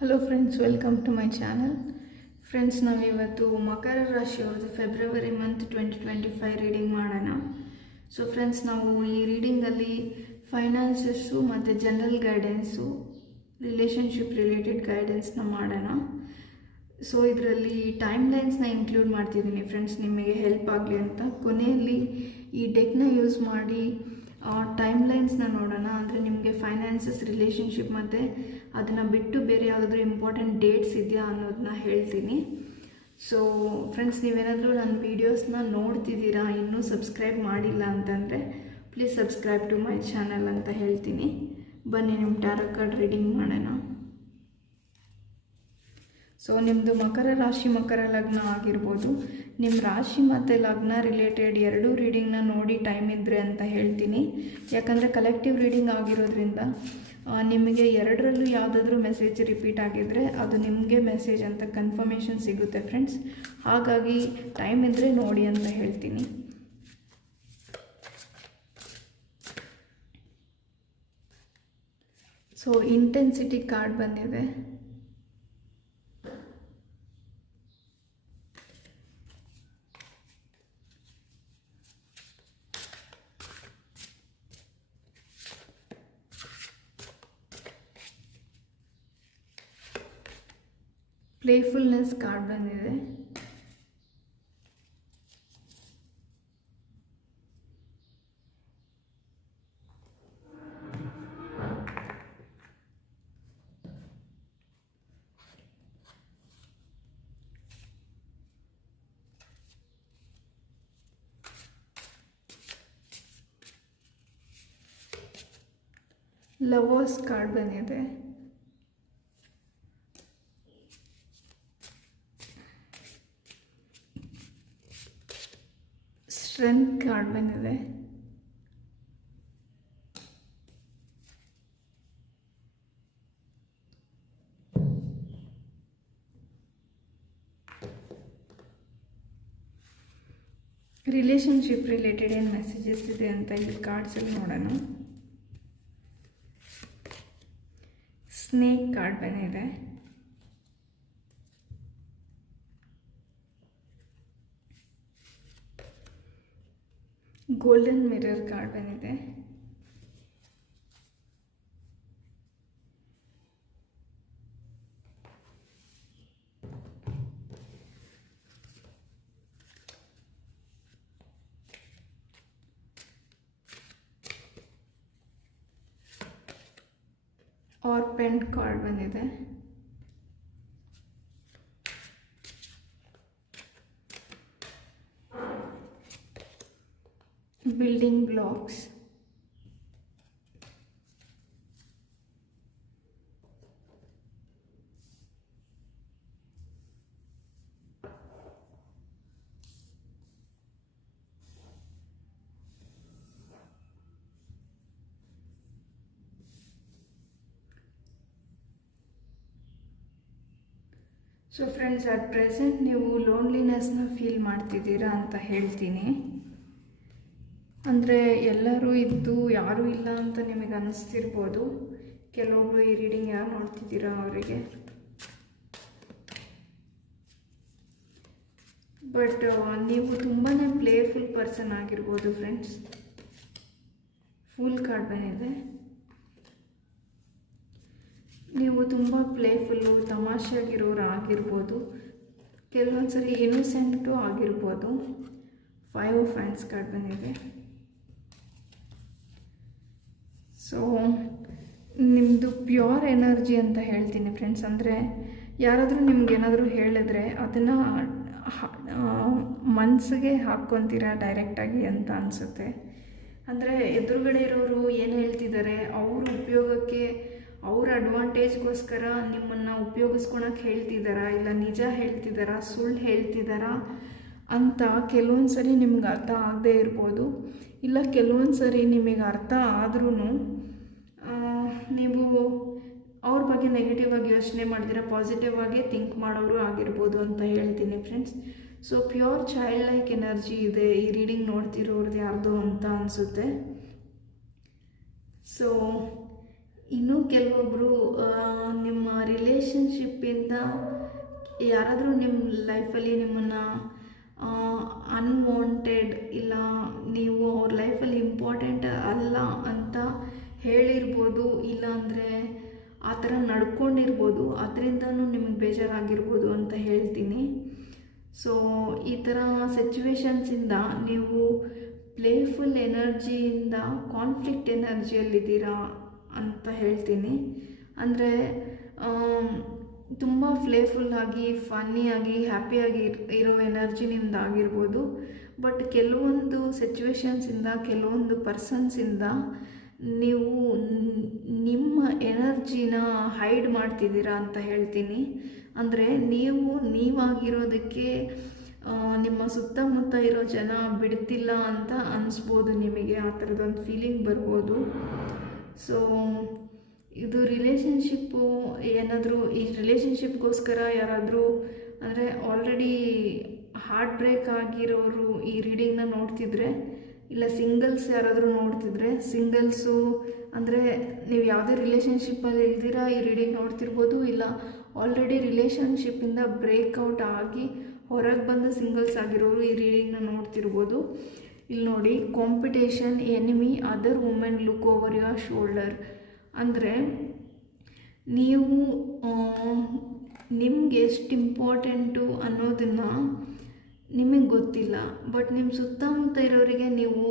Hello friends, welcome to my channel. Friends, ನಾವಿವತ್ತು ಮಕರ ರಾಶಿಯವ್ರದ್ದು ಫೆಬ್ರವರಿ ಮಂತ್ 2025 ರೀಡಿಂಗ್ ಮಾಡೋಣ. ಸೊ ಫ್ರೆಂಡ್ಸ್, ನಾವು ಈ ರೀಡಿಂಗಲ್ಲಿ ಫೈನಾನ್ಸಸ್ಸು ಮತ್ತು ಜನರಲ್ ಗೈಡೆನ್ಸು, ರಿಲೇಷನ್ಶಿಪ್ ರಿಲೇಟೆಡ್ ಗೈಡೆನ್ಸ್ನ ಮಾಡೋಣ. ಸೊ ಇದರಲ್ಲಿ ಟೈಮ್ ಲೈನ್ಸ್ನ ಇನ್ಕ್ಲೂಡ್ ಮಾಡ್ತಿದ್ದೀನಿ ಫ್ರೆಂಡ್ಸ್, ನಿಮಗೆ ಹೆಲ್ಪ್ ಆಗಲಿ ಅಂತ. ಕೊನೆಯಲ್ಲಿ ಈ ಡೆಕ್ನ ಯೂಸ್ ಮಾಡಿ ಟೈಮ್ ಲೈನ್ಸ್ನ ನೋಡೋಣ. ಅಂದರೆ ನಿಮಗೆ ಫೈನಾನ್ಸಸ್, ರಿಲೇಷನ್ಶಿಪ್ ಮತ್ತು ಅದನ್ನು ಬಿಟ್ಟು ಬೇರೆ ಯಾವುದಾದ್ರೂ ಇಂಪಾರ್ಟೆಂಟ್ ಡೇಟ್ಸ್ ಇದೆಯಾ ಅನ್ನೋದನ್ನ ಹೇಳ್ತೀನಿ. ಸೊ ಫ್ರೆಂಡ್ಸ್, ನೀವೇನಾದರೂ ನನ್ನ ವೀಡಿಯೋಸ್ನ ನೋಡ್ತಿದ್ದೀರಾ, ಇನ್ನೂ ಸಬ್ಸ್ಕ್ರೈಬ್ ಮಾಡಿಲ್ಲ ಅಂತಂದರೆ please subscribe to my channel ಅಂತ ಹೇಳ್ತೀನಿ. ಬನ್ನಿ ನಿಮ್ಮ ಟ್ಯಾರೋ ಕಾರ್ಡ್ ರೀಡಿಂಗ್ ಮಾಡೋಣ. ಸೊ ನಿಮ್ಮದು ಮಕರ ರಾಶಿ, ಮಕರ ಲಗ್ನ ಆಗಿರ್ಬೋದು. ನಿಮ್ಮ ರಾಶಿ ಮತ್ತು ಲಗ್ನ ರಿಲೇಟೆಡ್ ಎರಡೂ ರೀಡಿಂಗ್ನ ನೋಡಿ ಟೈಮ್ ಇದ್ದರೆ ಅಂತ ಹೇಳ್ತೀನಿ. ಯಾಕಂದರೆ ಕಲೆಕ್ಟಿವ್ ರೀಡಿಂಗ್ ಆಗಿರೋದ್ರಿಂದ ನಿಮಗೆ ಎರಡರಲ್ಲೂ ಯಾವುದಾದ್ರೂ ಮೆಸೇಜ್ ರಿಪೀಟ್ ಆಗಿದ್ದರೆ ಅದು ನಿಮಗೆ ಮೆಸೇಜ್ ಅಂತ ಕನ್ಫರ್ಮೇಷನ್ ಸಿಗುತ್ತೆ ಫ್ರೆಂಡ್ಸ್. ಹಾಗಾಗಿ ಟೈಮ್ ಇದ್ದರೆ ನೋಡಿ ಅಂತ ಹೇಳ್ತೀನಿ. ಸೊ ಇಂಟೆನ್ಸಿಟಿ ಕಾರ್ಡ್ ಬಂದಿದೆ. ಪ್ಲೇಫುಲ್ನೆಸ್ ಕಾರ್ಡ್ ಬಂದಿದೆ. ಲವರ್ಸ್ ಕಾರ್ಡ್ ಬಂದಿದೆ. ಸ್ಟ್ರೆಂತ್ ಕಾರ್ಡ್ ಬಂದಿದೆ. ರಿಲೇಷನ್ಶಿಪ್ ರಿಲೇಟೆಡ್ ಏನು ಮೆಸೇಜಸ್ ಇದೆ ಅಂತ ಈ ಕಾರ್ಡ್ಸಲ್ಲಿ ನೋಡೋಣ. ಸ್ನೇಕ್ ಕಾರ್ಡ್ ಬಂದಿದೆ. ಗೋಲ್ಡನ್ ಮಿರರ್ ಕಾರ್ಡ್ ಬಂದಿದೆ. ಆರ್ಪೆಂಟ್ ಕಾರ್ಡ್ ಬಂದಿದೆ. Building blocks. So friends, at present ನೀವು ಲೋನ್ಲಿನೆಸ್ನ ಫೀಲ್ ಮಾಡ್ತಿದ್ದೀರಾ ಅಂತ ಹೇಳ್ತೀನಿ. ಅಂದರೆ ಎಲ್ಲರೂ ಇದ್ದು ಯಾರೂ ಇಲ್ಲ ಅಂತ ನಿಮಗೆ ಅನ್ನಿಸ್ತಿರ್ಬೋದು. ಕೆಲವೊಬ್ರು ಈ ರೀಡಿಂಗ್ ಯಾರು ನೋಡ್ತಿದ್ದೀರಾ ಅವರಿಗೆ. ಬಟ್ ನೀವು ತುಂಬಾ ಪ್ಲೇಫುಲ್ ಪರ್ಸನ್ ಆಗಿರ್ಬೋದು ಫ್ರೆಂಡ್ಸ್. ಫುಲ್ ಕಾರ್ಡ್ ಬಂದಿದೆ. ನೀವು ತುಂಬ ಪ್ಲೇಫುಲ್ಲು, ತಮಾಷೆಯಾಗಿರೋರು ಆಗಿರ್ಬೋದು. ಕೆಲವೊಂದು ಸರಿ ಇನ್ನೋಸೆಂಟು ಆಗಿರ್ಬೋದು. 5 ಆಫ್ ಹ್ಯಾಂಡ್ಸ್ ಕಾರ್ಡ್ ಬಂದಿದೆ. ಸೊ ನಿಮ್ಮದು ಪ್ಯೂರ್ ಎನರ್ಜಿ ಅಂತ ಹೇಳ್ತೀನಿ ಫ್ರೆಂಡ್ಸ್. ಅಂದರೆ ಯಾರಾದರೂ ನಿಮ್ಗೇನಾದರೂ ಹೇಳಿದ್ರೆ ಅದನ್ನು ಮನಸ್ಸಿಗೆ ಹಾಕ್ಕೊತೀರಾ ಡೈರೆಕ್ಟಾಗಿ ಅಂತ ಅನಿಸುತ್ತೆ. ಅಂದರೆ ಎದುರುಗಡೆ ಇರೋರು ಏನು ಹೇಳ್ತಿದ್ದಾರೆ, ಅವ್ರ ಉಪಯೋಗಕ್ಕೆ, ಅವ್ರ ಅಡ್ವಾಂಟೇಜ್ಗೋಸ್ಕರ ನಿಮ್ಮನ್ನು ಉಪಯೋಗಿಸ್ಕೊಳಕ್ಕೆ ಹೇಳ್ತಿದ್ದಾರಾ, ಇಲ್ಲ ನಿಜ ಹೇಳ್ತಿದ್ದಾರಾ, ಸುಳ್ಳು ಹೇಳ್ತಿದ್ದಾರಾ ಅಂತ ಕೆಲವೊಂದು ಸರಿ ನಿಮ್ಗೆ ಅರ್ಥ ಆಗದೇ ಇರ್ಬೋದು. ಇಲ್ಲ ಕೆಲವೊಂದು ಸರಿ ನಿಮಗೆ ಅರ್ಥ ಆದ್ರೂ ನೀವು ಅವ್ರ ಬಗ್ಗೆ ನೆಗೆಟಿವ್ ಆಗಿ ಯೋಚನೆ ಮಾಡಿದಿರ, ಪಾಸಿಟಿವ್ ಆಗಿ ಥಿಂಕ್ ಮಾಡೋರು ಆಗಿರ್ಬೋದು ಅಂತ ಹೇಳ್ತೀನಿ friends. So pure child like energy ಇದೆ ಈ ರೀಡಿಂಗ್ ನೋಡ್ತಿರೋರ್ದು ಯಾರ್ದು ಅಂತ ಅನಿಸುತ್ತೆ. ಸೊ ಇನ್ನು ಕೆಲವೊಬ್ಬರು ನಿಮ್ಮ ರಿಲೇಷನ್ಶಿಪ್ಪಿಂದ ಯಾರಾದರೂ ನಿಮ್ಮ ಲೈಫಲ್ಲಿ ನಿಮ್ಮನ್ನು ಅನ್ವಾಂಟೆಡ್ ಇಲ್ಲ ನೀವು ಅವ್ರ ಲೈಫಲ್ಲಿ ಇಂಪಾರ್ಟೆಂಟ್ ಅಲ್ಲ ಅಂತ ಹೇಳಿರ್ಬೋದು, ಇಲ್ಲಾಂದರೆ ಆ ಥರ ನಡ್ಕೊಂಡಿರ್ಬೋದು, ಅದರಿಂದನೂ ನಿಮಗೆ ಬೇಜಾರಾಗಿರ್ಬೋದು ಅಂತ ಹೇಳ್ತೀನಿ. ಸೊ ಈ ಥರ ಸಿಚುವೇಶನ್ಸಿಂದ ನೀವು ಪ್ಲೇಫುಲ್ ಎನರ್ಜಿಯಿಂದ ಕಾನ್ಫ್ಲಿಕ್ಟ್ ಎನರ್ಜಿಯಲ್ಲಿದ್ದೀರಾ ಅಂತ ಹೇಳ್ತೀನಿ. ಅಂದರೆ ತುಂಬ ಪ್ಲೇಫುಲ್ಲಾಗಿ, ಫನ್ನಿಯಾಗಿ, ಹ್ಯಾಪಿಯಾಗಿ ಇರೋ ಎನರ್ಜಿ ನಿಮ್ದಾಗಿರ್ಬೋದು. ಬಟ್ ಕೆಲವೊಂದು ಸಿಚುವೇಶನ್ಸಿಂದ, ಕೆಲವೊಂದು ಪರ್ಸನ್ಸಿಂದ ನೀವು ನಿಮ್ಮ ಎನರ್ಜಿನ ಹೈಡ್ ಮಾಡ್ತಿದ್ದೀರಾ ಅಂತ ಹೇಳ್ತೀನಿ. ಅಂದರೆ ನೀವಾಗಿರೋದಕ್ಕೆ ನಿಮ್ಮ ಸುತ್ತಮುತ್ತ ಇರೋ ಜನ ಬಿಡ್ತಿಲ್ಲ ಅಂತ ಅನಿಸ್ಬೋದು, ನಿಮಗೆ ಆ ಥರದೊಂದು ಫೀಲಿಂಗ್ ಬರ್ಬೋದು. ಸೊ ಇದು ರಿಲೇಷನ್ಶಿಪ್ಪು ಏನಾದರೂ, ಈ ರಿಲೇಷನ್ಶಿಪ್ಗೋಸ್ಕರ ಯಾರಾದರೂ ಅಂದರೆ ಆಲ್ರೆಡಿ ಹಾರ್ಟ್ ಬ್ರೇಕ್ ಆಗಿರೋರು ಈ ರೀಡಿಂಗ್ನ ನೋಡ್ತಿದ್ರೆ, ಇಲ್ಲ ಸಿಂಗಲ್ಸ್ ಯಾರಾದರೂ ನೋಡ್ತಿದ್ರೆ, ಸಿಂಗಲ್ಸು ಅಂದರೆ ನೀವು ಯಾವುದೇ ರಿಲೇಷನ್ಶಿಪ್ಪಲ್ಲಿ ಇಲ್ದಿರಾ ಈ ರೀಡಿಂಗ್ ನೋಡ್ತಿರ್ಬೋದು, ಇಲ್ಲ ಆಲ್ರೆಡಿ ರಿಲೇಷನ್ಶಿಪ್ಪಿಂದ ಬ್ರೇಕ್ಔಟ್ ಆಗಿ ಹೊರಗೆ ಬಂದು ಸಿಂಗಲ್ಸ್ ಆಗಿರೋರು ಈ ರೀಡಿಂಗ್ನ ನೋಡ್ತಿರ್ಬೋದು. ಇಲ್ಲಿ ನೋಡಿ, competition, enemy, other women look over your shoulder. ಅಂದರೆ ನೀವು ನಿಮ್ಗೆ ಎಷ್ಟು ಇಂಪಾರ್ಟೆಂಟು ಅನ್ನೋದನ್ನು ನಿಮಗೆ ಗೊತ್ತಿಲ್ಲ, ಬಟ್ ನಿಮ್ಮ ಸುತ್ತಮುತ್ತ ಇರೋರಿಗೆ ನೀವು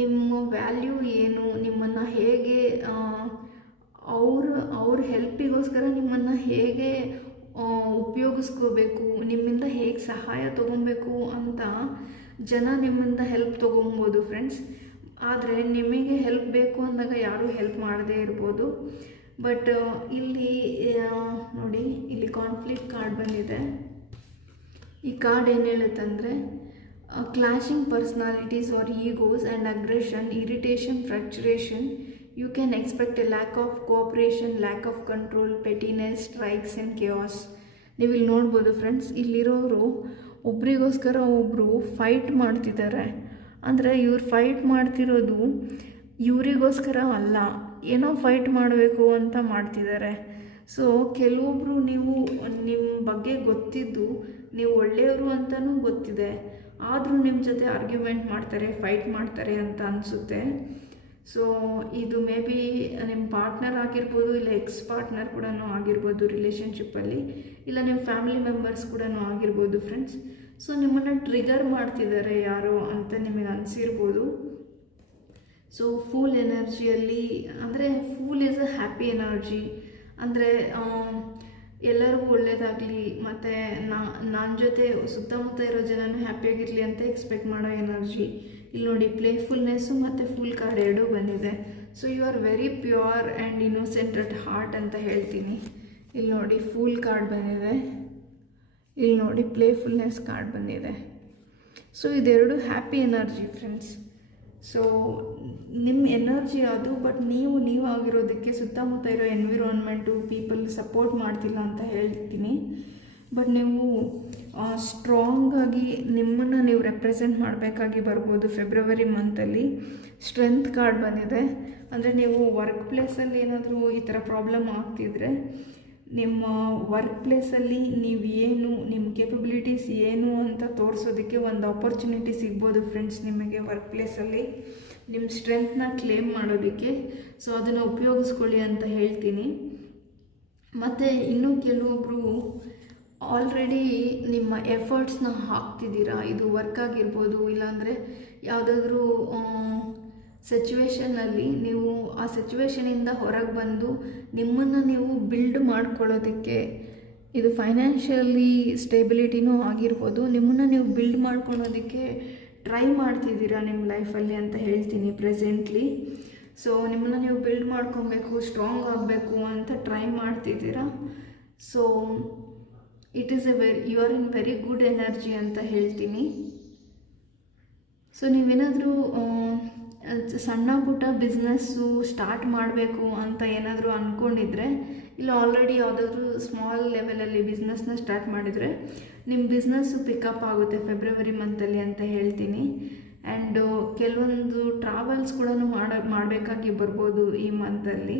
ನಿಮ್ಮ ವ್ಯಾಲ್ಯೂ ಏನು, ನಿಮ್ಮನ್ನು ಹೇಗೆ ಅವ್ರ ಹೆಲ್ಪಿಗೋಸ್ಕರ ನಿಮ್ಮನ್ನು ಹೇಗೆ ಉಪಯೋಗಿಸ್ಕೋಬೇಕು, ನಿಮ್ಮಿಂದ ಹೇಗೆ ಸಹಾಯ ತೊಗೊಬೇಕು ಅಂತ ಜನ ನಿಮ್ಮಿಂದ ಹೆಲ್ಪ್ ತೊಗೊಬೋದು ಫ್ರೆಂಡ್ಸ್. ಆದರೆ ನಿಮಗೆ ಹೆಲ್ಪ್ ಬೇಕು ಅಂದಾಗ ಯಾರೂ ಹೆಲ್ಪ್ ಮಾಡದೇ ಇರ್ಬೋದು. ಬಟ್ ಇಲ್ಲಿ ನೋಡಿ, ಇಲ್ಲಿ ಕಾನ್ಫ್ಲಿಕ್ಟ್ ಕಾರ್ಡ್ ಬಂದಿದೆ. ಈ ಕಾರ್ಡ್ ಏನು ಹೇಳುತ್ತಂದರೆ, clashing personalities or egos and aggression, irritation, frustration. You can expect a lack of cooperation, lack of control, pettiness, strikes and chaos. ನೀವು ಇಲ್ಲಿ ನೋಡ್ಬೋದು ಫ್ರೆಂಡ್ಸ್, ಇಲ್ಲಿರೋರು ಒಬ್ರಿಗೋಸ್ಕರ ಒಬ್ಬರು ಫೈಟ್ ಮಾಡ್ತಿದ್ದಾರೆ. ಅಂದರೆ ಇವ್ರು ಫೈಟ್ ಮಾಡ್ತಿರೋದು ಇವರಿಗೋಸ್ಕರ ಅಲ್ಲ, ಏನೋ ಫೈಟ್ ಮಾಡಬೇಕು ಅಂತ ಮಾಡ್ತಿದ್ದಾರೆ. ಸೊ ಕೆಲವೊಬ್ಬರು ನೀವು ನಿಮ್ಮ ಬಗ್ಗೆ ಗೊತ್ತಿದ್ದು ನೀವು ಒಳ್ಳೆಯವರು ಅಂತಲೂ ಗೊತ್ತಿದೆ, ಆದರೂ ನಿಮ್ಮ ಜೊತೆ ಆರ್ಗ್ಯುಮೆಂಟ್ ಮಾಡ್ತಾರೆ, ಫೈಟ್ ಮಾಡ್ತಾರೆ ಅಂತ ಅನಿಸುತ್ತೆ. ಸೊ ಇದು ಮೇ ಬಿ ನಿಮ್ಮ ಪಾರ್ಟ್ನರ್ ಆಗಿರ್ಬೋದು, ಇಲ್ಲ ಎಕ್ಸ್ ಪಾರ್ಟ್ನರ್ ಕೂಡ ಆಗಿರ್ಬೋದು ರಿಲೇಷನ್ಶಿಪ್ಪಲ್ಲಿ, ಇಲ್ಲ ನಿಮ್ಮ ಫ್ಯಾಮಿಲಿ ಮೆಂಬರ್ಸ್ ಕೂಡ ಆಗಿರ್ಬೋದು ಫ್ರೆಂಡ್ಸ್. ಸೊ ನಿಮ್ಮನ್ನು ಟ್ರಿಗರ್ ಮಾಡ್ತಿದ್ದಾರೆ ಯಾರೋ ಅಂತ ನಿಮಗೆ ಅನಿಸಿರ್ಬೋದು. ಸೊ ಫೂಲ್ ಎನರ್ಜಿಯಲ್ಲಿ, ಅಂದರೆ fool is a happy energy. ಅಂದರೆ ಎಲ್ಲರಿಗೂ ಒಳ್ಳೆಯದಾಗಲಿ, ಮತ್ತು ನನ್ನ ಜೊತೆ ಸುತ್ತಮುತ್ತ ಇರೋ ಜನನೂ ಹ್ಯಾಪಿಯಾಗಿರಲಿ ಅಂತ ಎಕ್ಸ್ಪೆಕ್ಟ್ ಮಾಡೋ ಎನರ್ಜಿ. ಇಲ್ಲಿ ನೋಡಿ, ಪ್ಲೇಫುಲ್ನೆಸ್ಸು ಮತ್ತು ಫುಲ್ ಕಾರ್ಡ್ ಎರಡೂ ಬಂದಿದೆ. So you are very pure and innocent at heart ಅಂತ ಹೇಳ್ತೀನಿ. ಇಲ್ಲಿ ನೋಡಿ, ಫೂಲ್ ಕಾರ್ಡ್ ಬಂದಿದೆ. ಇಲ್ಲಿ ನೋಡಿ, ಪ್ಲೇಫುಲ್ನೆಸ್ ಕಾರ್ಡ್ ಬಂದಿದೆ. ಸೊ ಇದೆರಡು ಹ್ಯಾಪಿ ಎನರ್ಜಿ ಫ್ರೆಂಡ್ಸ್. ಸೊ ನಿಮ್ಮ ಎನರ್ಜಿ ಅದು, ಬಟ್ ನೀವಾಗಿರೋದಕ್ಕೆ ಸುತ್ತಮುತ್ತ ಇರೋ ಎನ್ವಿರಾನ್ಮೆಂಟು, ಪೀಪಲ್ ಸಪೋರ್ಟ್ ಮಾಡ್ತಿಲ್ಲ ಅಂತ ಹೇಳ್ತೀನಿ. ಬಟ್ ನೀವು ಸ್ಟ್ರಾಂಗಾಗಿ ನಿಮ್ಮನ್ನು ನೀವು ರೆಪ್ರೆಸೆಂಟ್ ಮಾಡಬೇಕಾಗಿ ಬರ್ಬೋದು ಫೆಬ್ರವರಿ ಮಂತಲ್ಲಿ. ಸ್ಟ್ರೆಂತ್ ಕಾರ್ಡ್ ಬಂದಿದೆ. ಅಂದರೆ ನೀವು ವರ್ಕ್ ಪ್ಲೇಸಲ್ಲಿ ಏನಾದರೂ ಈ ಥರ ಪ್ರಾಬ್ಲಮ್ ಆಗ್ತಿದ್ರೆ, ನಿಮ್ಮ ವರ್ಕ್ ಪ್ಲೇಸಲ್ಲಿ ನೀವು ಏನು, ನಿಮ್ಮ ಕೇಪಬಿಲಿಟೀಸ್ ಏನು ಅಂತ ತೋರಿಸೋದಕ್ಕೆ ಒಂದು ಆಪರ್ಚುನಿಟಿ ಸಿಗ್ಬೋದು ಫ್ರೆಂಡ್ಸ್ ನಿಮಗೆ ವರ್ಕ್ ಪ್ಲೇಸಲ್ಲಿ, ನಿಮ್ಮ ಸ್ಟ್ರೆಂತ್ನ ಕ್ಲೇಮ್ ಮಾಡೋದಕ್ಕೆ. ಸೊ ಅದನ್ನು ಉಪಯೋಗಿಸ್ಕೊಳ್ಳಿ ಅಂತ ಹೇಳ್ತೀನಿ. ಮತ್ತು ಇನ್ನೂ ಕೆಲವೊಬ್ಬರು ಆಲ್ರೆಡಿ ನಿಮ್ಮ ಎಫರ್ಟ್ಸ್ನ ಹಾಕ್ತಿದ್ದೀರಾ, ಇದು ವರ್ಕ್ ಆಗಿರ್ಬೋದು, ಇಲ್ಲಾಂದರೆ ಯಾವುದಾದ್ರೂ ಸಿಚುವೇಷನಲ್ಲಿ ನೀವು ಆ ಸಿಚುವೇಷನಿಂದ ಹೊರಗೆ ಬಂದು ನಿಮ್ಮನ್ನು ನೀವು ಬಿಲ್ಡ್ ಮಾಡ್ಕೊಳ್ಳೋದಕ್ಕೆ, ಇದು ಫೈನಾನ್ಷಿಯಲಿ ಸ್ಟೇಬಿಲಿಟಿನೂ ಆಗಿರ್ಬೋದು, ನಿಮ್ಮನ್ನು ನೀವು ಬಿಲ್ಡ್ ಮಾಡ್ಕೊಳ್ಳೋದಕ್ಕೆ ಟ್ರೈ ಮಾಡ್ತಿದ್ದೀರಾ ನಿಮ್ಮ ಲೈಫಲ್ಲಿ ಅಂತ ಹೇಳ್ತೀನಿ ಪ್ರೆಸೆಂಟ್ಲಿ. ಸೊ ನಿಮ್ಮನ್ನು ನೀವು ಬಿಲ್ಡ್ ಮಾಡ್ಕೊಬೇಕು, ಸ್ಟ್ರಾಂಗ್ ಆಗಬೇಕು ಅಂತ ಟ್ರೈ ಮಾಡ್ತಿದ್ದೀರಾ. So it is you are in very good energy ಅಂತ ಹೇಳ್ತೀನಿ. ಸೊ ನೀವೇನಾದರೂ ಸಣ್ಣ ಪುಟ್ಟ ಬಿಸ್ನೆಸ್ಸು ಸ್ಟಾರ್ಟ್ ಮಾಡಬೇಕು ಅಂತ ಏನಾದರೂ ಅಂದ್ಕೊಂಡಿದ್ರೆ, ಇಲ್ಲ ಆಲ್ರೆಡಿ ಯಾವುದಾದ್ರೂ ಸ್ಮಾಲ್ ಲೆವೆಲಲ್ಲಿ ಬಿಸ್ನೆಸ್ನ ಸ್ಟಾರ್ಟ್ ಮಾಡಿದರೆ ನಿಮ್ಮ ಬಿಸ್ನೆಸ್ಸು ಪಿಕಪ್ ಆಗುತ್ತೆ ಫೆಬ್ರವರಿ ಮಂತಲ್ಲಿ ಅಂತ ಹೇಳ್ತೀನಿ. ಆ್ಯಂಡ್ ಕೆಲವೊಂದು ಟ್ರಾವೆಲ್ಸ್ ಕೂಡ ಮಾಡಬೇಕಾಗಿ ಬರ್ಬೋದು ಈ ಮಂತಲ್ಲಿ.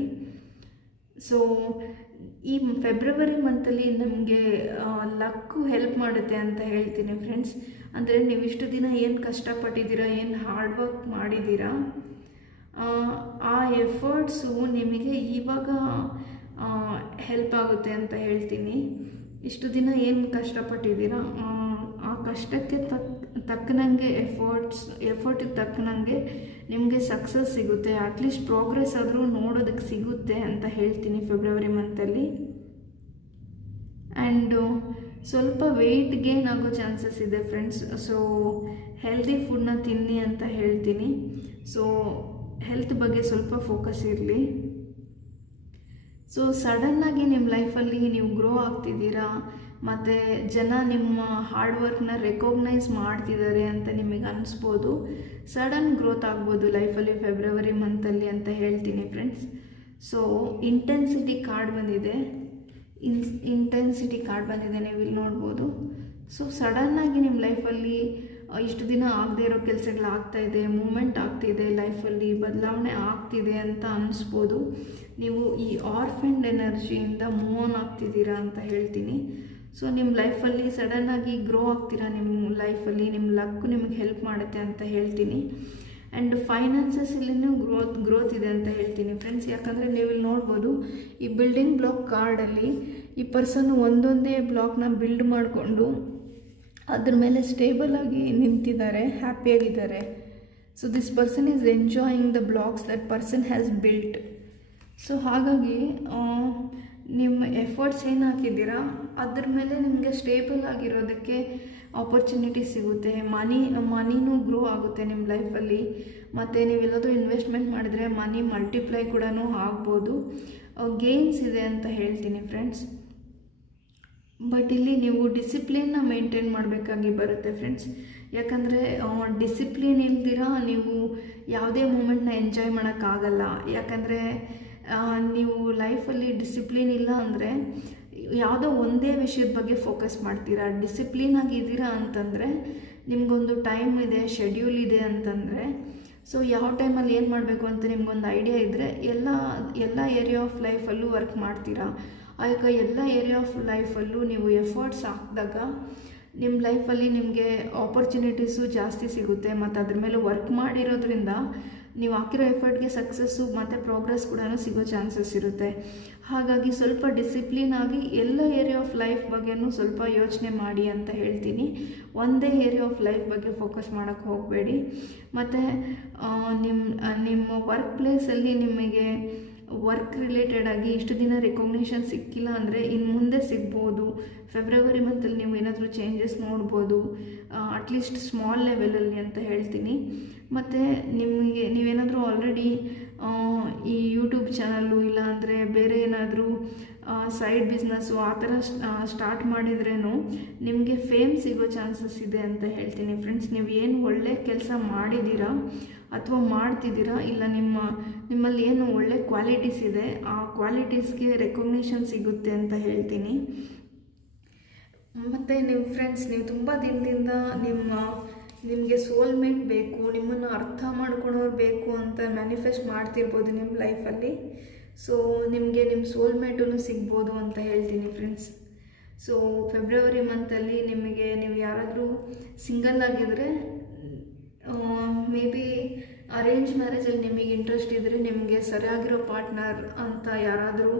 ಸೊ ಈ ಫೆಬ್ರವರಿ ಮಂತಲ್ಲಿ ನಮಗೆ ಲಕ್ಕು ಹೆಲ್ಪ್ ಮಾಡುತ್ತೆ ಅಂತ ಹೇಳ್ತೀನಿ ಫ್ರೆಂಡ್ಸ್. ಅಂದರೆ ನೀವು ಇಷ್ಟು ದಿನ ಏನು ಕಷ್ಟಪಟ್ಟಿದ್ದೀರಾ, ಏನು ಹಾರ್ಡ್ ವರ್ಕ್ ಮಾಡಿದ್ದೀರಾ, ಆ ಎಫರ್ಟ್ಸು ನಿಮಗೆ ಇವಾಗ ಹೆಲ್ಪ್ ಆಗುತ್ತೆ ಅಂತ ಹೇಳ್ತೀನಿ. ಇಷ್ಟು ದಿನ ಏನು ಕಷ್ಟಪಟ್ಟಿದ್ದೀರಾ ಆ ಕಷ್ಟಕ್ಕೆ ತಕ್ಕನಂಗೆ ಎಫರ್ಟಿಗೆ ತಕ್ಕನಂಗೆ ನಿಮಗೆ ಸಕ್ಸಸ್ ಸಿಗುತ್ತೆ, ಅಟ್ಲೀಸ್ಟ್ ಪ್ರೋಗ್ರೆಸ್ ಆದರೂ ನೋಡೋದಕ್ಕೆ ಸಿಗುತ್ತೆ ಅಂತ ಹೇಳ್ತೀನಿ ಫೆಬ್ರವರಿ ಮಂತಲ್ಲಿ. ಆ್ಯಂಡ್ ಸ್ವಲ್ಪ ವೆಯ್ಟ್ ಗೇನ್ ಆಗೋ ಚಾನ್ಸಸ್ ಇದೆ ಫ್ರೆಂಡ್ಸ್. ಸೊ ಹೆಲ್ದಿ ಫುಡ್ನ ತಿನ್ನಿ ಅಂತ ಹೇಳ್ತೀನಿ. ಸೊ ಹೆಲ್ತ್ ಬಗ್ಗೆ ಸ್ವಲ್ಪ ಫೋಕಸ್ ಇರಲಿ. ಸೊ ಸಡನ್ನಾಗಿ ನಿಮ್ಮ ಲೈಫಲ್ಲಿ ನೀವು ಗ್ರೋ ಆಗ್ತಿದ್ದೀರಾ ಮತ್ತು ಜನ ನಿಮ್ಮ ಹಾರ್ಡ್ ವರ್ಕ್ನ ರೆಕಗ್ನೈಸ್ ಮಾಡ್ತಿದ್ದಾರೆ ಅಂತ ನಿಮಗೆ ಅನಿಸ್ಬೋದು. ಸಡನ್ ಗ್ರೋತ್ ಆಗ್ಬೋದು ಲೈಫಲ್ಲಿ ಫೆಬ್ರವರಿ ಮಂತಲ್ಲಿ ಅಂತ ಹೇಳ್ತೀನಿ ಫ್ರೆಂಡ್ಸ್. ಸೊ ಇಂಟೆನ್ಸಿಟಿ ಕಾರ್ಡ್ ಬಂದಿದೆ, ನೀವು ಇಲ್ಲಿ ನೋಡ್ಬೋದು. ಸೊ ಸಡನ್ನಾಗಿ ನಿಮ್ಮ ಲೈಫಲ್ಲಿ ಇಷ್ಟು ದಿನ ಆಗದೆ ಇರೋ ಕೆಲಸಗಳಾಗ್ತಾಯಿದೆ, ಮೂಮೆಂಟ್ ಆಗ್ತಿದೆ, ಲೈಫಲ್ಲಿ ಬದಲಾವಣೆ ಆಗ್ತಿದೆ ಅಂತ ಅನ್ನಿಸ್ಬೋದು. ನೀವು ಈ ಆರ್ಫೆಂಡ್ ಎನರ್ಜಿಯಿಂದ ಮೂವ್ ಆನ್ ಆಗ್ತಿದ್ದೀರಾ ಅಂತ ಹೇಳ್ತೀನಿ. ಸೊ ನಿಮ್ಮ ಲೈಫಲ್ಲಿ ಸಡನ್ನಾಗಿ ಗ್ರೋ ಆಗ್ತೀರಾ, ನಿಮ್ಮ ಲೈಫಲ್ಲಿ ನಿಮ್ಮ ಲಕ್ಕು ನಿಮಗೆ ಹೆಲ್ಪ್ ಮಾಡುತ್ತೆ ಅಂತ ಹೇಳ್ತೀನಿ. ಆ್ಯಂಡ್ ಫೈನಾನ್ಸಸ್ಸಲ್ಲಿನೂ ಗ್ರೋತ್ ಇದೆ ಅಂತ ಹೇಳ್ತೀನಿ ಫ್ರೆಂಡ್ಸ್. ಯಾಕಂದರೆ ನೀವು ಇಲ್ಲಿ ನೋಡ್ಬೋದು, ಈ ಬಿಲ್ಡಿಂಗ್ ಬ್ಲಾಕ್ ಕಾರ್ಡಲ್ಲಿ ಈ ಪರ್ಸನ್ ಒಂದೊಂದೇ ಬ್ಲಾಕ್ನ ಬಿಲ್ಡ್ ಮಾಡಿಕೊಂಡು ಅದ್ರ ಮೇಲೆ ಸ್ಟೇಬಲ್ ಆಗಿ ನಿಂತಿದ್ದಾರೆ, ಹ್ಯಾಪಿಯಾಗಿದ್ದಾರೆ. So this person is enjoying the blocks that person has built. So ಹಾಗಾಗಿ ನಿಮ್ಮ ಎಫರ್ಟ್ಸ್ ಏನು ಹಾಕಿದ್ದೀರಾ ಅದ್ರ ಮೇಲೆ ನಿಮಗೆ ಸ್ಟೇಬಲ್ ಆಗಿರೋದಕ್ಕೆ ಆಪರ್ಚುನಿಟಿ ಸಿಗುತ್ತೆ. ಮನಿನೂ ಗ್ರೋ ಆಗುತ್ತೆ ನಿಮ್ಮ ಲೈಫಲ್ಲಿ. ಮತ್ತು ನೀವೆಲ್ಲದೂ ಇನ್ವೆಸ್ಟ್ಮೆಂಟ್ ಮಾಡಿದ್ರೆ ಮನಿ ಮಲ್ಟಿಪ್ಲೈ ಕೂಡ ಆಗ್ಬೋದು. ಗೇನ್ಸ್ ಇದೆ ಅಂತ ಹೇಳ್ತೀನಿ ಫ್ರೆಂಡ್ಸ್. ಬಟ್ ಇಲ್ಲಿ ನೀವು ಡಿಸಿಪ್ಲಿನ್ನ ಮೇಂಟೈನ್ ಮಾಡಬೇಕಾಗಿ ಬರುತ್ತೆ ಫ್ರೆಂಡ್ಸ್. ಯಾಕಂದರೆ ಡಿಸಿಪ್ಲಿನ್ ಇಲ್ದಿರ ನೀವು ಯಾವುದೇ ಮೂಮೆಂಟ್ನ ಎಂಜಾಯ್ ಮಾಡೋಕ್ಕಾಗಲ್ಲ. ಯಾಕಂದರೆ ನೀವು ಲೈಫಲ್ಲಿ ಡಿಸಿಪ್ಲಿನ್ ಇಲ್ಲ ಅಂದರೆ ಯಾವುದೋ ಒಂದೇ ವಿಷಯದ ಬಗ್ಗೆ ಫೋಕಸ್ ಮಾಡ್ತೀರಾ. ಡಿಸಿಪ್ಲಿನ್ ಆಗಿದ್ದೀರಾ ಅಂತಂದರೆ ನಿಮಗೊಂದು ಟೈಮ್ ಇದೆ, ಶೆಡ್ಯೂಲ್ ಇದೆ ಅಂತಂದರೆ, ಸೊ ಯಾವ ಟೈಮಲ್ಲಿ ಏನು ಮಾಡಬೇಕು ಅಂತ ನಿಮ್ಗೊಂದು ಐಡಿಯಾ ಇದ್ದರೆ ಎಲ್ಲ ಏರಿಯಾ ಆಫ್ ಲೈಫಲ್ಲೂ ವರ್ಕ್ ಮಾಡ್ತೀರಾ. ಆಗ ಎಲ್ಲ ಏರಿಯಾ ಆಫ್ ಲೈಫಲ್ಲೂ ನೀವು ಎಫರ್ಟ್ಸ್ ಹಾಕಿದಾಗ ನಿಮ್ಮ ಲೈಫಲ್ಲಿ ನಿಮಗೆ ಆಪರ್ಚುನಿಟೀಸು ಜಾಸ್ತಿ ಸಿಗುತ್ತೆ. ಮತ್ತು ಅದ್ರ ಮೇಲೆ ವರ್ಕ್ ಮಾಡಿರೋದ್ರಿಂದ ನೀವು ಹಾಕಿರೋ ಎಫರ್ಟ್ಗೆ ಸಕ್ಸಸ್ಸು ಮತ್ತು ಪ್ರೋಗ್ರೆಸ್ ಕೂಡ ಸಿಗೋ ಚಾನ್ಸಸ್ ಇರುತ್ತೆ. ಹಾಗಾಗಿ ಸ್ವಲ್ಪ ಡಿಸಿಪ್ಲಿನ್ ಆಗಿ ಎಲ್ಲ ಏರಿಯಾ ಆಫ್ ಲೈಫ್ ಬಗ್ಗೆನೂ ಸ್ವಲ್ಪ ಯೋಚನೆ ಮಾಡಿ ಅಂತ ಹೇಳ್ತೀನಿ. ಒಂದೇ ಏರಿಯಾ ಆಫ್ ಲೈಫ್ ಬಗ್ಗೆ ಫೋಕಸ್ ಮಾಡೋಕ್ಕೆ ಹೋಗಬೇಡಿ. ಮತ್ತು ನಿಮ್ಮ ವರ್ಕ್ ಪ್ಲೇಸಲ್ಲಿ ನಿಮಗೆ ವರ್ಕ್ ರಿಲೇಟೆಡ್ ಆಗಿ ಇಷ್ಟು ದಿನ ರೆಕಗ್ನಿಷನ್ ಸಿಕ್ಕಿಲ್ಲ ಅಂದರೆ ಇನ್ನು ಮುಂದೆ ಸಿಗ್ಬೋದು. ಫೆಬ್ರವರಿ ಮಂತಲ್ಲಿ ನೀವು ಏನಾದರೂ ಚೇಂಜಸ್ ನೋಡ್ಬೋದು, ಅಟ್ಲೀಸ್ಟ್ ಸ್ಮಾಲ್ ಲೆವೆಲಲ್ಲಿ ಅಂತ ಹೇಳ್ತೀನಿ. ಮತ್ತು ನೀವೇನಾದರೂ ಆಲ್ರೆಡಿ ಈ ಯೂಟ್ಯೂಬ್ ಚಾನಲ್ಲು ಇಲ್ಲ ಅಂದರೆ ಬೇರೆ ಏನಾದರೂ ಸೈಡ್ ಬಿಸ್ನೆಸ್ಸು ಆ ಥರ ಸ್ಟಾರ್ಟ್ ಮಾಡಿದ್ರೇನು ನಿಮಗೆ ಫೇಮ್ ಸಿಗೋ ಚಾನ್ಸಸ್ ಇದೆ ಅಂತ ಹೇಳ್ತೀನಿ ಫ್ರೆಂಡ್ಸ್. ನೀವು ಏನು ಒಳ್ಳೆ ಕೆಲಸ ಮಾಡಿದ್ದೀರಾ ಅಥವಾ ಮಾಡ್ತಿದ್ದೀರಾ, ಇಲ್ಲ ನಿಮ್ಮಲ್ಲಿ ಏನು ಒಳ್ಳೆ ಕ್ವಾಲಿಟೀಸ್ ಇದೆ ಆ ಕ್ವಾಲಿಟೀಸ್ಗೆ ರೆಕಗ್ನಿಷನ್ ಸಿಗುತ್ತೆ ಅಂತ ಹೇಳ್ತೀನಿ. ಮತ್ತು ನೀವು ಫ್ರೆಂಡ್ಸ್, ನೀವು ತುಂಬ ದಿನದಿಂದ ನಿಮಗೆ ಸೋಲ್ಮೇಟ್ ಬೇಕು, ನಿಮ್ಮನ್ನು ಅರ್ಥ ಮಾಡ್ಕೊಳೋರು ಬೇಕು ಅಂತ ಮ್ಯಾನಿಫೆಸ್ಟ್ ಮಾಡ್ತಿರ್ಬೋದು ನಿಮ್ಮ ಲೈಫಲ್ಲಿ. ಸೊ ನಿಮಗೆ ನಿಮ್ಮ ಸೋಲ್ಮೇಟೂ ಸಿಗ್ಬೋದು ಅಂತ ಹೇಳ್ತೀನಿ ಫ್ರೆಂಡ್ಸ್. ಸೊ ಫೆಬ್ರವರಿ ಮಂತಲ್ಲಿ ನೀವು ಯಾರಾದರೂ ಸಿಂಗಲ್ ಆಗಿದ್ದರೆ ಮೇ ಬಿ ಅರೇಂಜ್ ಮ್ಯಾರೇಜಲ್ಲಿ ನಿಮಗೆ ಇಂಟ್ರೆಸ್ಟ್ ಇದ್ದರೆ ನಿಮಗೆ ಸರಿಯಾಗಿರೋ ಪಾರ್ಟ್ನರ್ ಅಂತ ಯಾರಾದರೂ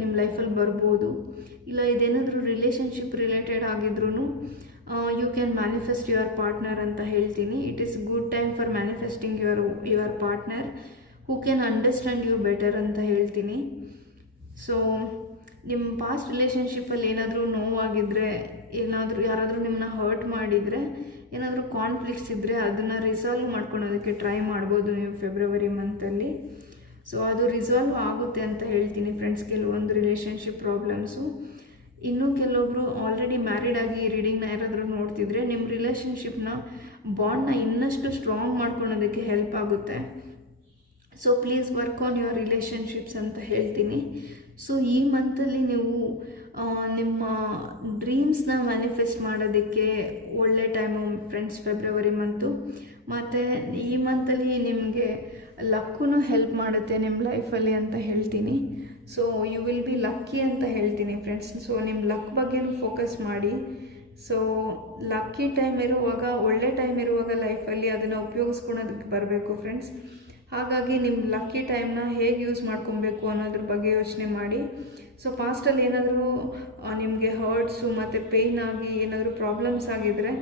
ನಿಮ್ಮ ಲೈಫಲ್ಲಿ ಬರ್ಬೋದು. ಇಲ್ಲ ಇದೇನಾದರೂ ರಿಲೇಷನ್ಶಿಪ್ ರಿಲೇಟೆಡ್ ಆಗಿದ್ರೂ you can manifest your partner ಅಂತ ಹೇಳ್ತೀನಿ. It is good time for manifesting your partner who can understand you better ಅಂತ ಹೇಳ್ತೀನಿ. ಸೊ ನಿಮ್ಮ ಪಾಸ್ಟ್ ರಿಲೇಷನ್ಶಿಪ್ಪಲ್ಲಿ ಏನಾದರೂ ನೋವಾಗಿದ್ದರೆ, ಯಾರಾದರೂ ನಿಮ್ಮನ್ನ ಹರ್ಟ್ ಮಾಡಿದರೆ, ಏನಾದರೂ ಕಾನ್ಫ್ಲಿಕ್ಟ್ಸ್ ಇದ್ದರೆ ಅದನ್ನು ರಿಸಾಲ್ವ್ ಮಾಡ್ಕೊಳೋದಕ್ಕೆ ಟ್ರೈ ಮಾಡ್ಬೋದು ನೀವು ಫೆಬ್ರವರಿ ಮಂತಲ್ಲಿ. ಸೊ ಅದು ರಿಸಾಲ್ವ್ ಆಗುತ್ತೆ ಅಂತ ಹೇಳ್ತೀನಿ ಫ್ರೆಂಡ್ಸ್, ಕೆಲವೊಂದು ರಿಲೇಷನ್ಶಿಪ್ ಪ್ರಾಬ್ಲಮ್ಸು. ಇನ್ನೂ ಕೆಲವೊಬ್ಬರು ಆಲ್ರೆಡಿ ಮ್ಯಾರಿಡ್ ಆಗಿ ರೀಡಿಂಗ್ನ ಯಾರಾದರೂ ನೋಡ್ತಿದ್ರೆ ನಿಮ್ಮ ರಿಲೇಷನ್ಶಿಪ್ನ ಬಾಂಡ್ನ ಇನ್ನಷ್ಟು ಸ್ಟ್ರಾಂಗ್ ಮಾಡ್ಕೊಳೋದಕ್ಕೆ ಹೆಲ್ಪ್ ಆಗುತ್ತೆ. So please work on your relationships ಅಂತ ಹೇಳ್ತೀನಿ. ಸೊ ಈ ಮಂತಲ್ಲಿ ನೀವು ನಿಮ್ಮ ಡ್ರೀಮ್ಸ್ನ ಮ್ಯಾನಿಫೆಸ್ಟ್ ಮಾಡೋದಕ್ಕೆ ಒಳ್ಳೆ ಟೈಮು ಫ್ರೆಂಡ್ಸ್ ಫೆಬ್ರವರಿ ಮಂತು. ಮತ್ತು ಈ ಮಂತಲ್ಲಿ ನಿಮಗೆ ಲಕ್ಕೂ ಹೆಲ್ಪ್ ಮಾಡುತ್ತೆ ನಿಮ್ಮ ಲೈಫಲ್ಲಿ ಅಂತ ಹೇಳ್ತೀನಿ. So you will be lucky ಅಂತ ಹೇಳ್ತೀನಿ ಫ್ರೆಂಡ್ಸ್. ಸೊ ನಿಮ್ಮ ಲಕ್ ಬಗ್ಗೆನೂ ಫೋಕಸ್ ಮಾಡಿ. ಸೊ ಲಕ್ಕಿ ಟೈಮ್ ಇರುವಾಗ, ಒಳ್ಳೆ ಟೈಮ್ ಇರುವಾಗ ಲೈಫಲ್ಲಿ ಅದನ್ನು ಉಪಯೋಗಿಸ್ಕೊಳೋದಕ್ಕೆ ಬರಬೇಕು ಫ್ರೆಂಡ್ಸ್. ಹಾಗಾಗಿ ನಿಮ್ಮ ಲಕ್ಕಿ ಟೈಮ್ನ ಹೇಗೆ ಯೂಸ್ ಮಾಡ್ಕೊಬೇಕು ಅನ್ನೋದ್ರ ಬಗ್ಗೆ ಯೋಚನೆ ಮಾಡಿ. ಸೊ ಪಾಸ್ಟಲ್ಲಿ ಏನಾದರೂ ನಿಮಗೆ ಹರ್ಟ್ಸು ಮತ್ತು ಪೇಯ್ನ್ ಆಗಿ ಏನಾದರೂ ಪ್ರಾಬ್ಲಮ್ಸ್ ಆಗಿದ್ದರೆ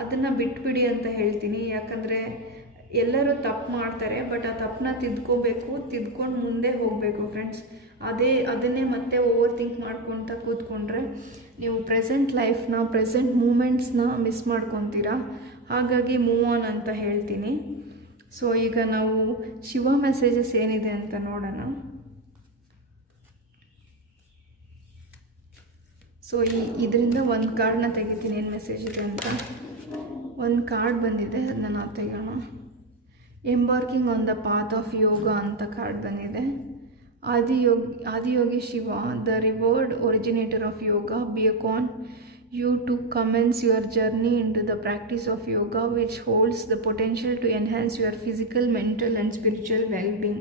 ಅದನ್ನು ಬಿಟ್ಬಿಡಿ ಅಂತ ಹೇಳ್ತೀನಿ. ಯಾಕಂದರೆ ಎಲ್ಲರೂ ತಪ್ಪು ಮಾಡ್ತಾರೆ, ಬಟ್ ಆ ತಪ್ಪನ್ನ ತಿದ್ಕೊಂಡು ಮುಂದೆ ಹೋಗಬೇಕು ಫ್ರೆಂಡ್ಸ್. ಅದನ್ನೇ ಮತ್ತೆ ಓವರ್ ಥಿಂಕ್ ಮಾಡ್ಕೊತ ಕೂತ್ಕೊಂಡ್ರೆ ನೀವು ಪ್ರೆಸೆಂಟ್ ಲೈಫ್ನ, ಪ್ರೆಸೆಂಟ್ ಮೂಮೆಂಟ್ಸ್ನ ಮಿಸ್ ಮಾಡ್ಕೊತೀರಾ. ಹಾಗಾಗಿ ಮೂವ್ ಆನ್ ಅಂತ ಹೇಳ್ತೀನಿ. ಸೊ ಈಗ ನಾವು ಶಿವ ಮೆಸೇಜಸ್ ಏನಿದೆ ಅಂತ ನೋಡೋಣ. ಸೊ ಇದರಿಂದ ಒಂದು ಕಾರ್ಡ್ನ ತೆಗಿತೀನಿ, ಏನು ಮೆಸೇಜ್ ಇದೆ ಅಂತ. ಒಂದು ಕಾರ್ಡ್ ಬಂದಿದೆ, ಅದನ್ನ ನಾವು ತೆಗೋಣ. Embarking on the path of yoga ಅಂತ ಕಾರ್ಡ್ ಬಂದಿದೆ. Adiyogi Shiva, the revered originator of yoga, beckon you to commence your journey into the practice of yoga, which holds the potential to enhance your physical, mental and spiritual well-being.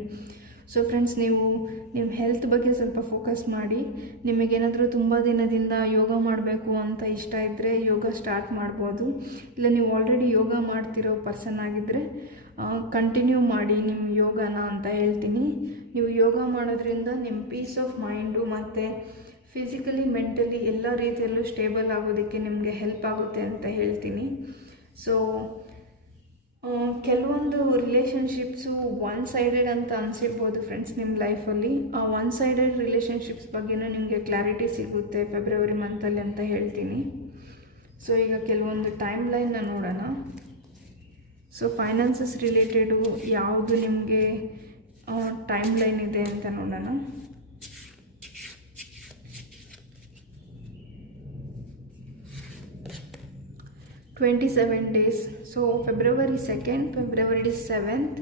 So friends, ನೀವು ನಿಮ್ಮ health ಬಗ್ಗೆ ಸ್ವಲ್ಪ focus ಮಾಡಿ. ನಿಮಗೇನಾದರೂ ತುಂಬ ದಿನದಿಂದ ಯೋಗ ಮಾಡಬೇಕು ಅಂತ ಇಷ್ಟ ಇದ್ದರೆ ಯೋಗ ಸ್ಟಾರ್ಟ್ ಮಾಡ್ಬೋದು. ಇಲ್ಲ ನೀವು ಆಲ್ರೆಡಿ ಯೋಗ ಮಾಡ್ತಿರೋ ಪರ್ಸನ್ ಆಗಿದ್ದರೆ ಕಂಟಿನ್ಯೂ ಮಾಡಿ ನಿಮ್ಮ ಯೋಗನ ಅಂತ ಹೇಳ್ತೀನಿ. ನೀವು ಯೋಗ ಮಾಡೋದ್ರಿಂದ ನಿಮ್ಮ ಪೀಸ್ ಆಫ್ ಮೈಂಡು ಮತ್ತು ಫಿಸಿಕಲಿ, ಮೆಂಟಲಿ ಎಲ್ಲ ರೀತಿಯಲ್ಲೂ ಸ್ಟೇಬಲ್ ಆಗೋದಕ್ಕೆ ನಿಮಗೆ ಹೆಲ್ಪ್ ಆಗುತ್ತೆ ಅಂತ ಹೇಳ್ತೀನಿ. ಸೊ ಕೆಲವೊಂದು ರಿಲೇಷನ್ಶಿಪ್ಸು ಒನ್ ಸೈಡೆಡ್ ಅಂತ ಅನಿಸಿರ್ಬೋದು ಫ್ರೆಂಡ್ಸ್ ನಿಮ್ಮ ಲೈಫಲ್ಲಿ. ಆ ಒನ್ ಸೈಡೆಡ್ ರಿಲೇಷನ್ಶಿಪ್ಸ್ ಬಗ್ಗೆನೂ ನಿಮಗೆ ಕ್ಲಾರಿಟಿ ಸಿಗುತ್ತೆ ಫೆಬ್ರವರಿ ಮಂತಲ್ಲಿ ಅಂತ ಹೇಳ್ತೀನಿ. ಸೊ ಈಗ ಕೆಲವೊಂದು ಟೈಮ್ ಲೈನ್ನ ನೋಡೋಣ. ಸೊ ಫೈನಾನ್ಸಸ್ ರಿಲೇಟೆಡು ಯಾವುದು ನಿಮಗೆ ಟೈಮ್ ಲೈನ್ ಇದೆ ಅಂತ ನೋಡೋಣ. $27 days. So February 2nd, February 7th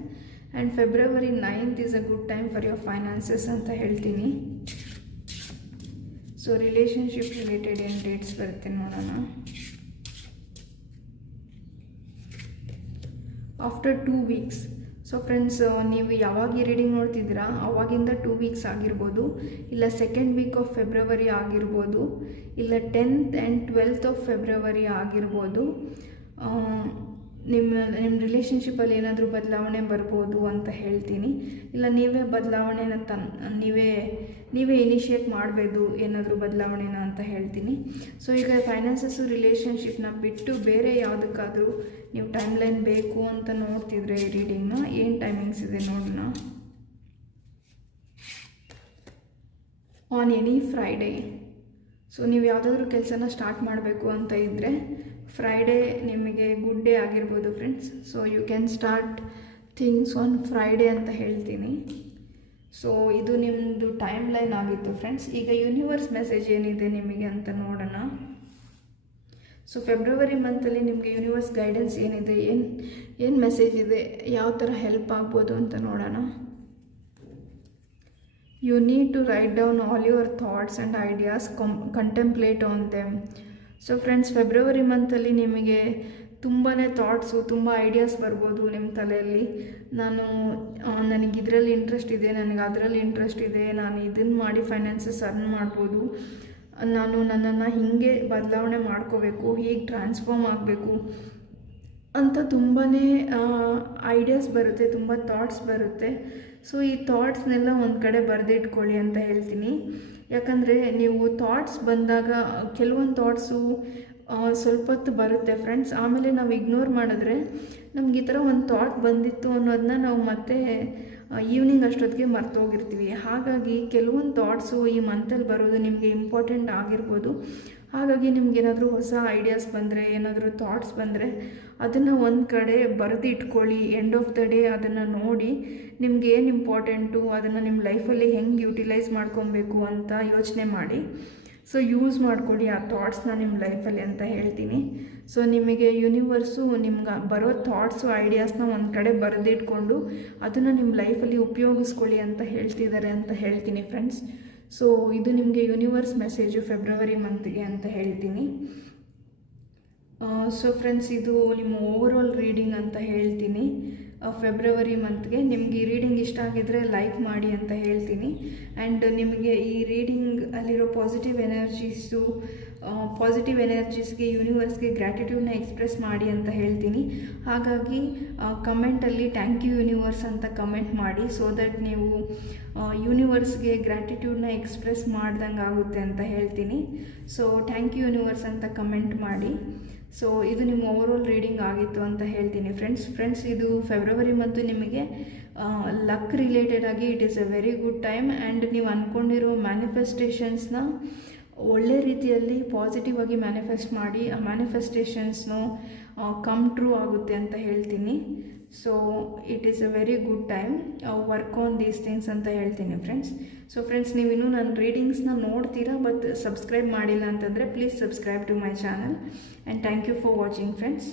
and February 9th is a good time for your finances ಅಂತ ಹೇಳ್ತೀನಿ. ಸೊ ರಿಲೇಷನ್ಶಿಪ್ ರಿಲೇಟೆಡ್ ಏನು ಡೇಟ್ಸ್ ಬರುತ್ತೆ ನೋಡೋಣ. After 2 weeks. ಸೊ ಫ್ರೆಂಡ್ಸ್, ನೀವು ಯಾವಾಗ ಈ ರೀಡಿಂಗ್ ನೋಡ್ತಿದ್ದೀರಾ ಅವಾಗಿಂದ 2 weeks ಆಗಿರ್ಬೋದು, ಇಲ್ಲ ಸೆಕೆಂಡ್ ವೀಕ್ ಆಫ್ ಫೆಬ್ರವರಿ ಆಗಿರ್ಬೋದು, ಇಲ್ಲ 10th and 12th of February ಆಗಿರ್ಬೋದು. ನಿಮ್ಮ ರಿಲೇಷನ್ಶಿಪ್ಪಲ್ಲಿ ಏನಾದರೂ ಬದಲಾವಣೆ ಬರ್ಬೋದು ಅಂತ ಹೇಳ್ತೀನಿ. ಇಲ್ಲ ನೀವೇ ಬದಲಾವಣೆನ ನೀವೇ ಇನಿಷಿಯೇಟ್ ಮಾಡಬೇಕು ಏನಾದರೂ ಬದಲಾವಣೆನ ಅಂತ ಹೇಳ್ತೀನಿ. ಸೊ ಈಗ ಫೈನಾನ್ಸಸ್ಸು ರಿಲೇಷನ್ಶಿಪ್ನ ಬಿಟ್ಟು ಬೇರೆ ಯಾವುದಕ್ಕಾದರೂ ನೀವು ಟೈಮ್ ಲೈನ್ ಬೇಕು ಅಂತ ನೋಡ್ತಿದ್ರೆ ಈ ರೀಡಿಂಗ್ನ ಏನು ಟೈಮಿಂಗ್ಸ್ ಇದೆ ನೋಡೋಣ. On any Friday. ಸೊ ನೀವು ಯಾವುದಾದ್ರೂ ಕೆಲಸನ ಸ್ಟಾರ್ಟ್ ಮಾಡಬೇಕು ಅಂತ ಇದ್ದರೆ ಫ್ರೈಡೇ ನಿಮಗೆ ಗುಡ್ ಡೇ ಆಗಿರ್ಬೋದು friends. So you can start things on Friday ಅಂತ ಹೇಳ್ತೀನಿ. ಸೊ ಇದು ನಿಮ್ಮದು ಟೈಮ್ ಲೈನ್ ಆಗಿತ್ತು ಫ್ರೆಂಡ್ಸ್. ಈಗ ಯೂನಿವರ್ಸ್ ಮೆಸೇಜ್ ಏನಿದೆ ನಿಮಗೆ ಅಂತ ನೋಡೋಣ. ಸೊ ಫೆಬ್ರವರಿ ಮಂತಲ್ಲಿ ನಿಮಗೆ ಯೂನಿವರ್ಸ್ ಗೈಡೆನ್ಸ್ ಏನಿದೆ, ಏನು ಮೆಸೇಜ್ ಇದೆ, ಯಾವ ಥರ ಹೆಲ್ಪ್ ಆಗ್ಬೋದು ಅಂತ ನೋಡೋಣ. You need to write down all your thoughts and ideas, contemplate on them. So friends, February ಮಂತಲ್ಲಿ ನಿಮಗೆ ತುಂಬಾ ಥಾಟ್ಸು, ತುಂಬ ಐಡಿಯಾಸ್ ಬರ್ಬೋದು ನಿಮ್ಮ ತಲೆಯಲ್ಲಿ. ನನಗೆ ಇದರಲ್ಲಿ ಇಂಟ್ರೆಸ್ಟ್ ಇದೆ, ನನಗೆ ಅದರಲ್ಲಿ ಇಂಟ್ರೆಸ್ಟ್ ಇದೆ, ನಾನು ಇದನ್ನು ಮಾಡಿ ಫೈನಾನ್ಸಸ್ ಅರ್ನ್ ಮಾಡ್ಬೋದು, ನಾನು ನನ್ನನ್ನು ಹೀಗೆ ಬದಲಾವಣೆ ಮಾಡ್ಕೋಬೇಕು, ಹೀಗೆ ಟ್ರಾನ್ಸ್ಫಾರ್ಮ್ ಆಗಬೇಕು ಅಂತ ತುಂಬಾ ಐಡಿಯಾಸ್ ಬರುತ್ತೆ, ತುಂಬ ಥಾಟ್ಸ್ ಬರುತ್ತೆ. ಸೊ ಈ ಥಾಟ್ಸ್ನೆಲ್ಲ ಒಂದು ಕಡೆ ಬರೆದಿಟ್ಕೊಳ್ಳಿ ಅಂತ ಹೇಳ್ತೀನಿ. ಯಾಕಂದರೆ ನೀವು ಥಾಟ್ಸ್ ಬಂದಾಗ ಕೆಲವೊಂದು ಥಾಟ್ಸು ಸ್ವಲ್ಪ ಹೊತ್ತು ಬರುತ್ತೆ ಫ್ರೆಂಡ್ಸ್, ಆಮೇಲೆ ನಾವು ಇಗ್ನೋರ್ ಮಾಡಿದ್ರೆ ನಮ್ಗೆ ಈ ಥರ ಒಂದು ಥಾಟ್ ಬಂದಿತ್ತು ಅನ್ನೋದನ್ನ ನಾವು ಮತ್ತೆ ಈವ್ನಿಂಗ್ ಅಷ್ಟೊತ್ತಿಗೆ ಮರ್ತೋಗಿರ್ತೀವಿ. ಹಾಗಾಗಿ ಕೆಲವೊಂದು ಥಾಟ್ಸು ಈ ಮಂತಲ್ಲಿ ಬರೋದು ನಿಮಗೆ ಇಂಪಾರ್ಟೆಂಟ್ ಆಗಿರ್ಬೋದು. ಹಾಗಾಗಿ ನಿಮ್ಗೇನಾದರೂ ಹೊಸ ಐಡಿಯಾಸ್ ಬಂದರೆ, ಏನಾದರೂ ಥಾಟ್ಸ್ ಬಂದರೆ ಅದನ್ನು ಒಂದು ಕಡೆ ಬರೆದು ಇಟ್ಕೊಳ್ಳಿ. ಎಂಡ್ ಆಫ್ ದ ಡೇ ಅದನ್ನು ನೋಡಿ ನಿಮ್ಗೆ ಏನು ಇಂಪಾರ್ಟೆಂಟು, ಅದನ್ನು ನಿಮ್ಮ ಲೈಫಲ್ಲಿ ಹೆಂಗೆ ಯೂಟಿಲೈಸ್ ಮಾಡ್ಕೊಬೇಕು ಅಂತ ಯೋಚನೆ ಮಾಡಿ. ಸೊ ಯೂಸ್ ಮಾಡ್ಕೊಳ್ಳಿ ಆ ಥಾಟ್ಸ್ನ ನಿಮ್ಮ ಲೈಫಲ್ಲಿ ಅಂತ ಹೇಳ್ತೀನಿ. ಸೊ ನಿಮಗೆ ಯೂನಿವರ್ಸು ನಿಮ್ಗೆ ಬರೋ ಥಾಟ್ಸು ಐಡಿಯಾಸ್ನ ಒಂದು ಕಡೆ ಬರೆದಿಟ್ಕೊಂಡು ಅದನ್ನು ನಿಮ್ಮ ಲೈಫಲ್ಲಿ ಉಪಯೋಗಿಸ್ಕೊಳ್ಳಿ ಅಂತ ಹೇಳ್ತಿದ್ದಾರೆ ಅಂತ ಹೇಳ್ತೀನಿ ಫ್ರೆಂಡ್ಸ್. ಸೊ ಇದು ನಿಮಗೆ ಯೂನಿವರ್ಸ್ ಮೆಸೇಜು ಫೆಬ್ರವರಿ ಮಂತ್ಗೆ ಅಂತ ಹೇಳ್ತೀನಿ. ಸೊ ಫ್ರೆಂಡ್ಸ್, ಇದು ನಿಮ್ಮ ಓವರಾಲ್ ರೀಡಿಂಗ್ ಅಂತ ಹೇಳ್ತೀನಿ ಫೆಬ್ರವರಿ ಮಂತ್ಗೆ. ನಿಮಗೆ ಈ ರೀಡಿಂಗ್ ಇಷ್ಟ ಆಗಿದ್ರೆ ಲೈಕ್ ಮಾಡಿ ಅಂತ ಹೇಳ್ತೀನಿ. ಆ್ಯಂಡ್ ನಿಮಗೆ ಈ ರೀಡಿಂಗ್ ಅಲ್ಲಿರೋ ಪಾಸಿಟಿವ್ ಎನರ್ಜೀಸ್ಗೆ ಯೂನಿವರ್ಸ್ಗೆ ಗ್ರ್ಯಾಟಿಟ್ಯೂಡ್ನ ಎಕ್ಸ್ಪ್ರೆಸ್ ಮಾಡಿ ಅಂತ ಹೇಳ್ತೀನಿ. ಹಾಗಾಗಿ ಕಮೆಂಟಲ್ಲಿ ಥ್ಯಾಂಕ್ ಯು ಯೂನಿವರ್ಸ್ ಅಂತ ಕಮೆಂಟ್ ಮಾಡಿ, ಸೊ ದಟ್ ನೀವು ಯೂನಿವರ್ಸ್ಗೆ ಗ್ರ್ಯಾಟಿಟ್ಯೂಡ್ನ ಎಕ್ಸ್ಪ್ರೆಸ್ ಮಾಡ್ದಂಗೆ ಆಗುತ್ತೆ ಅಂತ ಹೇಳ್ತೀನಿ. ಸೊ ಥ್ಯಾಂಕ್ ಯು ಯೂನಿವರ್ಸ್ ಅಂತ ಕಮೆಂಟ್ ಮಾಡಿ. ಸೊ ಇದು ನಿಮ್ಮ ಓವರಾಲ್ ರೀಡಿಂಗ್ ಆಗಿತ್ತು ಅಂತ ಹೇಳ್ತೀನಿ ಫ್ರೆಂಡ್ಸ್. ಇದು ಫೆಬ್ರವರಿ ಮಂತು ನಿಮಗೆ ಲಕ್ ರಿಲೇಟೆಡ್ ಆಗಿ it is A very good time. And ನೀವು ಅಂದ್ಕೊಂಡಿರೋ ಮ್ಯಾನಿಫೆಸ್ಟೇಷನ್ಸ್ನ ಒಳ್ಳೆ ರೀತಿಯಲ್ಲಿ ಪಾಸಿಟಿವ್ ಆಗಿ ಮ್ಯಾನಿಫೆಸ್ಟ್ ಮಾಡಿ, ಆ ಮ್ಯಾನಿಫೆಸ್ಟೇಷನ್ಸ್ನು ಕಮ್ ಟ್ರೂ ಆಗುತ್ತೆ ಅಂತ ಹೇಳ್ತೀನಿ. So it is a very good time, work on these things ಅಂತ ಹೇಳ್ತೀನಿ ಫ್ರೆಂಡ್ಸ್. ಸೊ ಫ್ರೆಂಡ್ಸ್, ನೀವಿನ್ನೂ ನನ್ನ ರೀಡಿಂಗ್ಸ್ನ ನೋಡ್ತೀರಾ ಬಟ್ ಸಬ್ಸ್ಕ್ರೈಬ್ ಮಾಡಿಲ್ಲ ಅಂತಂದರೆ please subscribe to my channel. And thank you for watching friends.